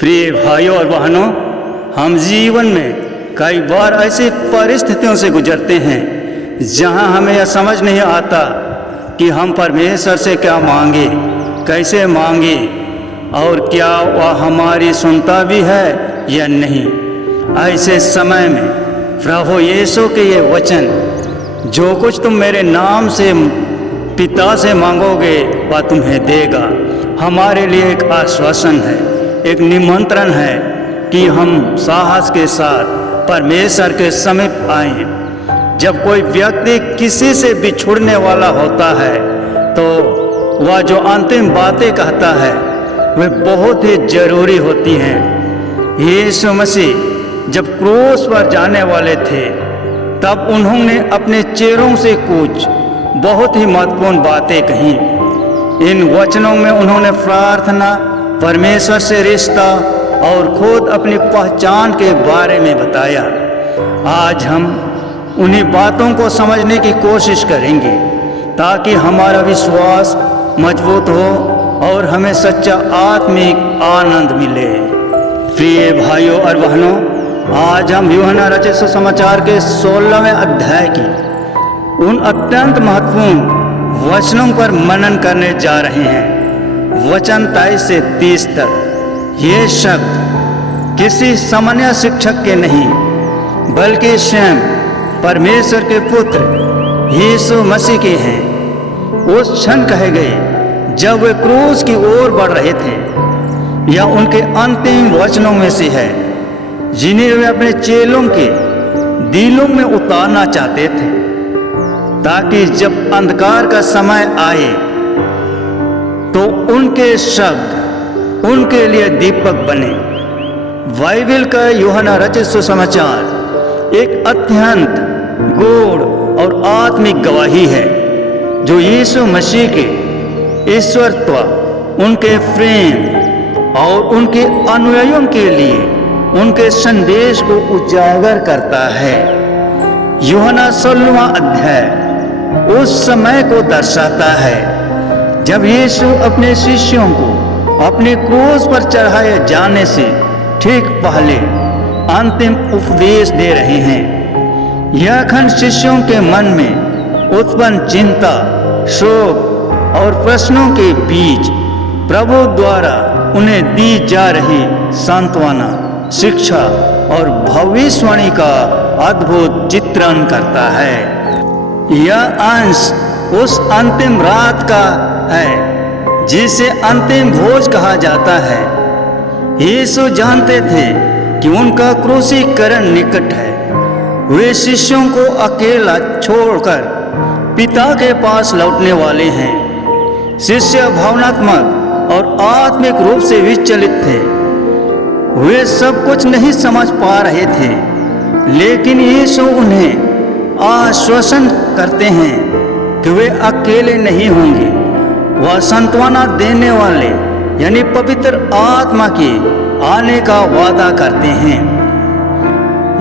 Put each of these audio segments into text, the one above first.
प्रिय भाइयों और बहनों, हम जीवन में कई बार ऐसी परिस्थितियों से गुजरते हैं जहां हमें यह समझ नहीं आता कि हम परमेश्वर से क्या मांगे, कैसे मांगे और क्या वह हमारी सुनता भी है या नहीं। ऐसे समय में प्रभु यीशु के ये वचन, जो कुछ तुम मेरे नाम से पिता से मांगोगे वह तुम्हें देगा, हमारे लिए एक आश्वासन है, एक निमंत्रण है कि हम साहस के साथ परमेश्वर के समीप आएं। जब कोई व्यक्ति किसी से बिछुड़ने वाला होता है तो वह जो अंतिम बातें कहता है वे बहुत ही जरूरी होती हैं। यीशु मसीह जब क्रूस पर जाने वाले थे तब उन्होंने अपने चेलों से कुछ बहुत ही महत्वपूर्ण बातें कही। इन वचनों में उन्होंने प्रार्थना, परमेश्वर से रिश्ता और खुद अपनी पहचान के बारे में बताया। आज हम उन्हीं बातों को समझने की कोशिश करेंगे ताकि हमारा विश्वास मजबूत हो और हमें सच्चा आत्मिक आनंद मिले। प्रिय भाइयों और बहनों, आज हम यूहन्ना रचित सुसमाचार के 16वें अध्याय की उन अत्यंत महत्वपूर्ण वचनों पर मनन करने जा रहे हैं। वचन 23 से 30 तक ये शब्द किसी सामान्य शिक्षक के नहीं बल्कि स्वयं परमेश्वर के पुत्र यीशु मसीह के हैं। उस क्षण कहे गए जब वे क्रूस की ओर बढ़ रहे थे। यह उनके अंतिम वचनों में से है जिन्हें वे अपने चेलों के दिलों में उतारना चाहते थे, ताकि जब अंधकार का समय आए तो उनके शब्द उनके लिए दीपक बने। बाइबल का यूहन्ना रचित सुसमाचार एक अत्यंत गूढ़ और आत्मिक गवाही है जो यीशु मसीह के ईश्वरत्व, उनके प्रेम और उनके अनुयायियों के लिए उनके संदेश को उजागर करता है। यूहन्ना 16वां अध्याय उस समय को दर्शाता है जब यीशु अपने शिष्यों को अपने क्रूस पर चढ़ाए जाने से ठीक पहले अंतिम उपदेश दे रहे हैं। यह खंड शिष्यों के मन में उत्पन्न चिंता, शोक और प्रश्नों के बीच प्रभु द्वारा उन्हें दी जा रही सांत्वना, शिक्षा और भविष्यवाणी का अद्भुत चित्रण करता है। यह अंश उस अंतिम रात का है जिसे अंतिम भोज कहा जाता है। यीशु जानते थे कि उनका क्रूसीकरण निकट है। वे शिष्यों को अकेला छोड़कर पिता के पास लौटने वाले हैं। शिष्य भावनात्मक और आत्मिक रूप से विचलित थे। वे सब कुछ नहीं समझ पा रहे थे, लेकिन यीशु उन्हें आश्वासन करते हैं कि वे अकेले नहीं होंगे। वह सांत्वना देने वाले यानी पवित्र आत्मा के आने का वादा करते हैं।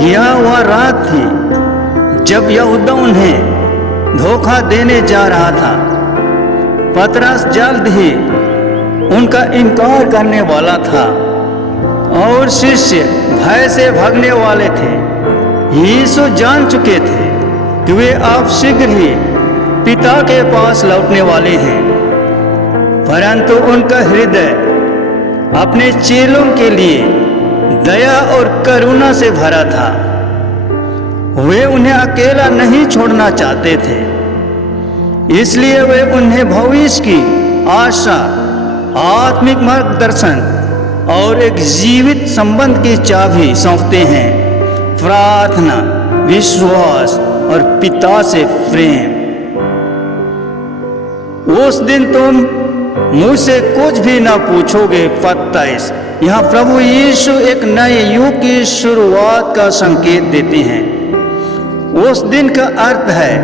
यह वह रात थी जब यहूदा उन्हें धोखा देने जा रहा था। पतरस जल्द ही उनका इनकार करने वाला था और शिष्य भय से भागने वाले थे। यीशु जान चुके थे कि वे अब शीघ्र ही पिता के पास लौटने वाले हैं, परंतु उनका हृदय अपने चेलों के लिए दया और करुणा से भरा था। वे उन्हें अकेला नहीं छोड़ना चाहते थे, इसलिए वे उन्हें भविष्य की आशा, आत्मिक मार्गदर्शन और एक जीवित संबंध की चाबी सौंपते हैं। प्रार्थना, विश्वास और पिता से प्रेम। उस दिन तुम मुझसे कुछ भी ना पूछोगे। 27 यहाँ प्रभु यीशु एक नए युग की शुरुआत का संकेत देते हैं। उस दिन का अर्थ है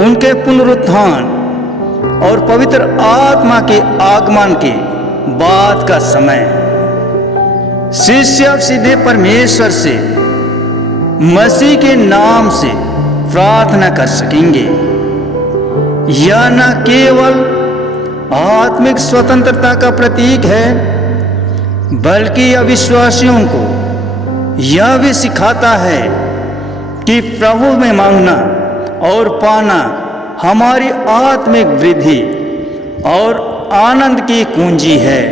उनके पुनरुत्थान और पवित्र आत्मा के आगमन के बाद का समय। शिष्य अब सीधे परमेश्वर से मसीह के नाम से प्रार्थना कर सकेंगे। यह न केवल आत्मिक स्वतंत्रता का प्रतीक है बल्कि अविश्वासियों को यह भी सिखाता है कि प्रभु में मांगना और पाना हमारी आत्मिक वृद्धि और आनंद की कुंजी है।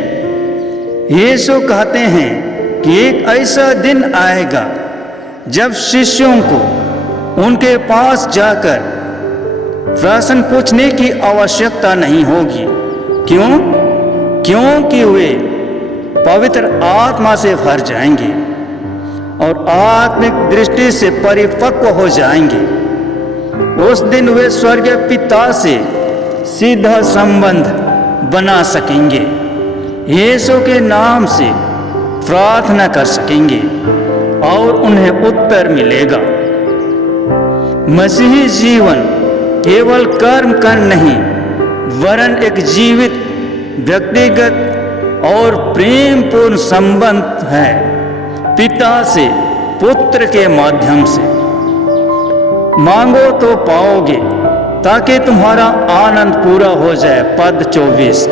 यीशु कहते हैं कि एक ऐसा दिन आएगा जब शिष्यों को उनके पास जाकर प्रश्न पूछने की आवश्यकता नहीं होगी। क्यों? क्योंकि वे पवित्र आत्मा से भर जाएंगे और आत्मिक दृष्टि से परिपक्व हो जाएंगे। उस दिन वे स्वर्गीय पिता से सीधा संबंध बना सकेंगे, यीशु के नाम से प्रार्थना कर सकेंगे और उन्हें उत्तर मिलेगा। मसीही जीवन केवल कर्म कर नहीं, वरन एक जीवित, व्यक्तिगत और प्रेमपूर्ण संबंध है पिता से पुत्र के माध्यम से। मांगो तो पाओगे ताकि तुम्हारा आनंद पूरा हो जाए। पद 24।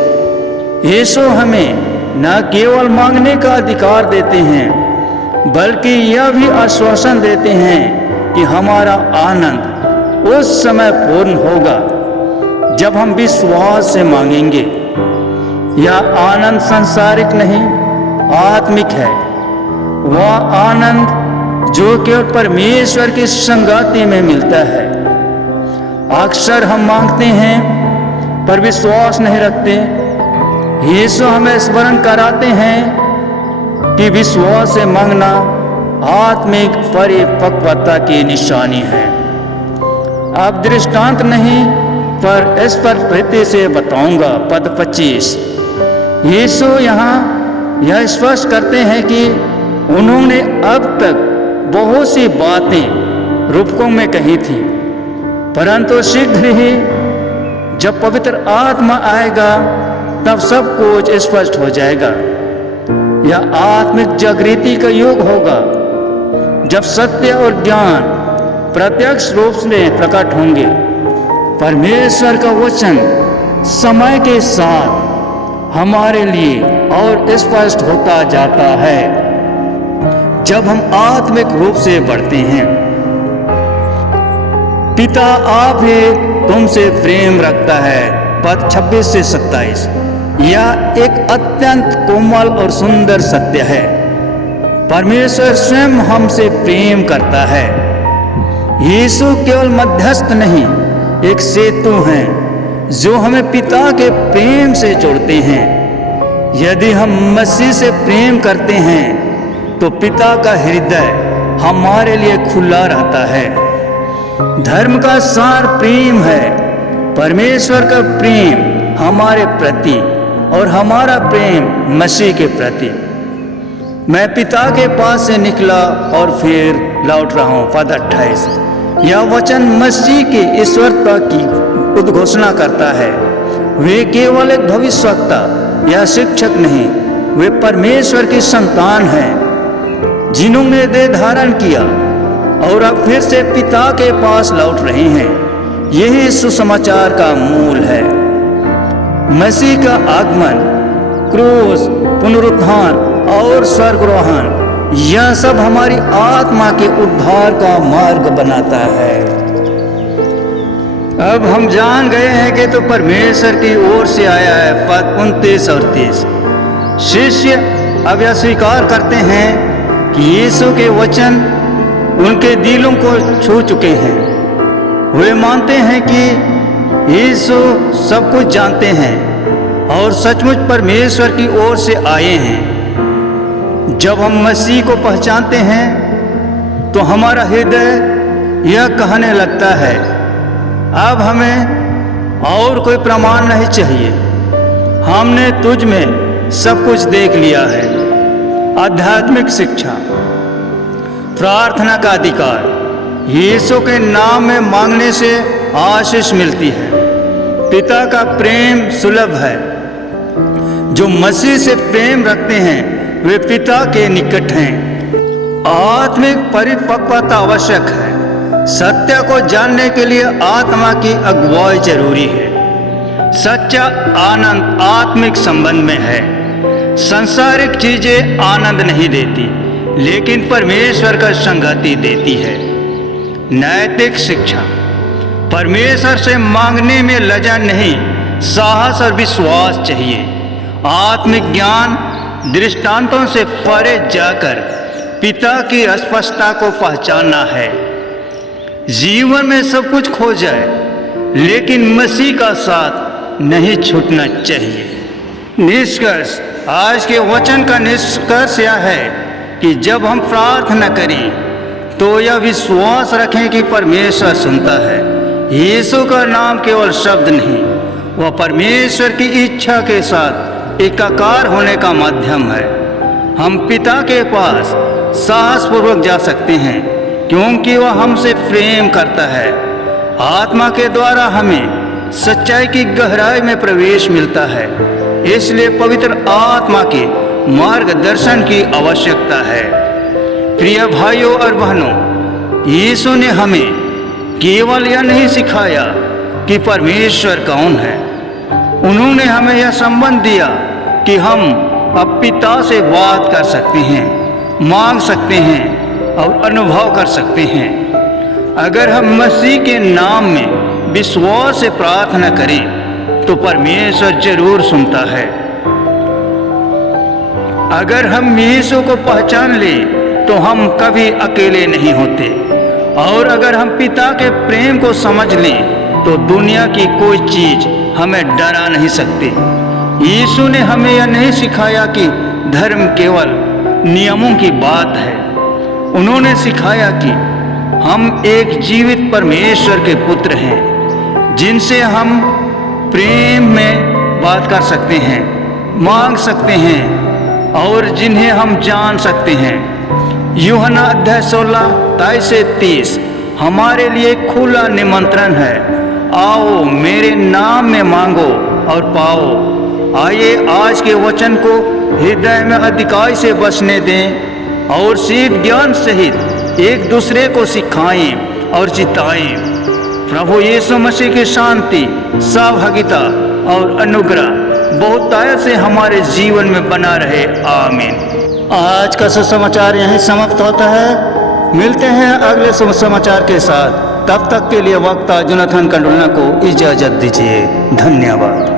यीशु हमें न केवल मांगने का अधिकार देते हैं, बल्कि यह भी आश्वासन देते हैं कि हमारा आनंद उस समय पूर्ण होगा जब हम विश्वास से मांगेंगे। यह आनंद सांसारिक नहीं, आत्मिक है। वह आनंद जो केवल परमेश्वर की संगति में मिलता है। अक्सर हम मांगते हैं पर विश्वास नहीं रखते। यीशु हमें स्मरण कराते हैं कि विश्वास से मांगना आत्मिक परिपक्वता की निशानी है। अब दृष्टांत नहीं पर इस पर प्रीति से बताऊंगा। पद 25। यीशु यहाँ यह स्पष्ट करते हैं कि उन्होंने अब तक बहुत सी बातें रूपकों में कही थी, परंतु शीघ्र ही जब पवित्र आत्मा आएगा तब सब कुछ स्पष्ट हो जाएगा। यह आत्मिक जागृति का युग होगा जब सत्य और ज्ञान प्रत्यक्ष रूप से प्रकट होंगे। परमेश्वर का वचन समय के साथ हमारे लिए और स्पष्ट होता जाता है जब हम आत्मिक रूप से बढ़ते हैं। पिता आप ही तुमसे प्रेम रखता है। पद 26 से 27। यह एक अत्यंत कोमल और सुंदर सत्य है। परमेश्वर स्वयं हमसे प्रेम करता है। यीशु केवल मध्यस्थ नहीं, एक सेतु है जो हमें पिता के प्रेम से जोड़ते हैं। यदि हम मसीह से प्रेम करते हैं तो पिता का हृदय हमारे लिए खुला रहता है। धर्म का सार प्रेम है। परमेश्वर का प्रेम हमारे प्रति और हमारा प्रेम मसीह के प्रति। मैं पिता के पास से निकला और फिर लौट रहा हूँ। पद 28। यह वचन मसीह की ईश्वरता की उद्घोषणा करता है। वे केवल एक भविष्यवक्ता या शिक्षक नहीं, वे परमेश्वर की संतान हैं जिन्होंने देह धारण किया और अब फिर से पिता के पास लौट रहे हैं। यही सुसमाचार का मूल है। मसीह का आगमन, क्रूस, पुनरुत्थान और स्वर्गारोहण, यह सब हमारी आत्मा के उद्धार का मार्ग बनाता है। अब हम जान गए हैं कि तो परमेश्वर की ओर से आया है। पद 29 और 30। शिष्य अब यह स्वीकार करते हैं कि यीशु के वचन उनके दिलों को छू चुके हैं। वे मानते हैं कि यीशु सब कुछ जानते हैं और सचमुच परमेश्वर की ओर से आए हैं। जब हम मसीह को पहचानते हैं तो हमारा हृदय यह कहने लगता है, अब हमें और कोई प्रमाण नहीं चाहिए, हमने तुझ में सब कुछ देख लिया है। आध्यात्मिक शिक्षा, प्रार्थना का अधिकार, यीशु के नाम में मांगने से आशीष मिलती है। पिता का प्रेम सुलभ है। जो मसीह से प्रेम रखते हैं वे पिता के निकट हैं। आत्मिक परिपक्वता आवश्यक है। सत्य को जानने के लिए आत्मा की अगुवाई जरूरी है। सच्चा आनंद आत्मिक संबंध में है। संसारिक चीजें आनंद नहीं देती, लेकिन परमेश्वर का संगति देती है। नैतिक शिक्षा। परमेश्वर से मांगने में लज्जा नहीं, साहस और विश्वास चाहिए। आत्मिक ज्ञान दृष्टांतों से परे जाकर पिता की स्पष्टता को पहचानना है। जीवन में सब कुछ खो जाए, लेकिन मसीह का साथ नहीं छूटना चाहिए। निष्कर्ष। आज के वचन का निष्कर्ष यह है कि जब हम प्रार्थना करें तो यह विश्वास रखें कि परमेश्वर सुनता है। यीशु का नाम केवल शब्द नहीं, वह परमेश्वर की इच्छा के साथ एकाकार होने का माध्यम है। हम पिता के पास साहसपूर्वक जा सकते हैं क्योंकि वह हमसे प्रेम करता है। आत्मा के द्वारा हमें सच्चाई की गहराई में प्रवेश मिलता है, इसलिए पवित्र आत्मा के मार्गदर्शन की आवश्यकता है। प्रिय भाइयों और बहनों, यीशु ने हमें केवल यह नहीं सिखाया कि परमेश्वर कौन है, उन्होंने हमें यह संबंध दिया कि हम अब पिता से बात कर सकते हैं, मांग सकते हैं और अनुभव कर सकते हैं। अगर हम मसीह के नाम में विश्वास से प्रार्थना करें तो परमेश्वर जरूर सुनता है। अगर हम यीशु को पहचान लें तो हम कभी अकेले नहीं होते, और अगर हम पिता के प्रेम को समझ लें तो दुनिया की कोई चीज हमें डरा नहीं सकती। यीशु ने हमें यह नहीं सिखाया कि धर्म केवल नियमों की बात है, उन्होंने सिखाया कि हम एक जीवित परमेश्वर के पुत्र हैं, जिनसे हम प्रेम में बात कर सकते हैं, मांग सकते हैं और जिन्हें हम जान सकते हैं। यूहन्ना अध्याय 16:23 हमारे लिए खुला निमंत्रण है। आओ मेरे नाम में मांगो और पाओ। आइए आज के वचन को हृदय में अधिकाई से बसने दें और सिद्ध ज्ञान सहित एक दूसरे को सिखाएं और जिताएं। प्रभु यीशु मसीह की शांति, सहभागिता और अनुग्रह बहुतायत से हमारे जीवन में बना रहे। आमीन। आज का सुसमाचार यहीं समाप्त होता है। मिलते हैं अगले सुसमाचार के साथ। तब तक के लिए वक्ता जोनाथन कंडुलना को इजाजत दीजिए। धन्यवाद।